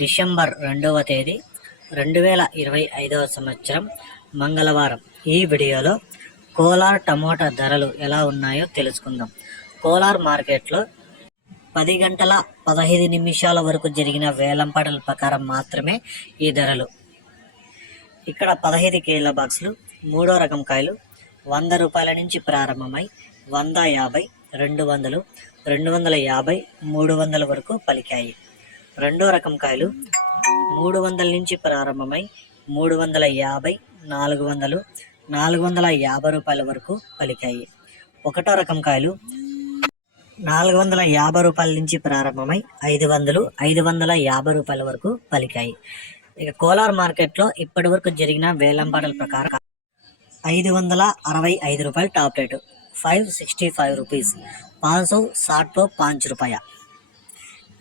December రెండవ తేదీ రెండు వేల ఇరవై ఐదవ సంవత్సరం మంగళవారం. ఈ వీడియోలో కోలార్ టమోటా ధరలు ఎలా ఉన్నాయో తెలుసుకుందాం. కోలార్ మార్కెట్లో పది గంటల పదహైదు నిమిషాల వరకు జరిగిన వేలంపాటల ప్రకారం మాత్రమే ఈ ధరలు. ఇక్కడ పదహైదు కేజీల బాక్సులు మూడో రకం కాయలు వంద రూపాయల నుంచి ప్రారంభమై వంద యాభై రెండు వందలు రెండు వందల యాభై మూడు వందల వరకు పలికాయి. రెండో రకం కాయలు మూడు వందల నుంచి ప్రారంభమై మూడు వందల యాభై నాలుగు వందలు నాలుగు వందల యాభై రూపాయల వరకు పలికాయి. ఒకటో రకం కాయలు నాలుగు వందల యాభై రూపాయల నుంచి ప్రారంభమై ఐదు వందలు ఐదు వందల యాభై రూపాయల వరకు పలికాయి. ఇక కోలార్ మార్కెట్లో ఇప్పటి వరకు జరిగిన వేలంపాటల ప్రకారం ఐదు వందల అరవై ఐదు రూపాయలు top rate. Five sixty five rupees. పాంచ్ సौ పాంచ్ రూపాయ.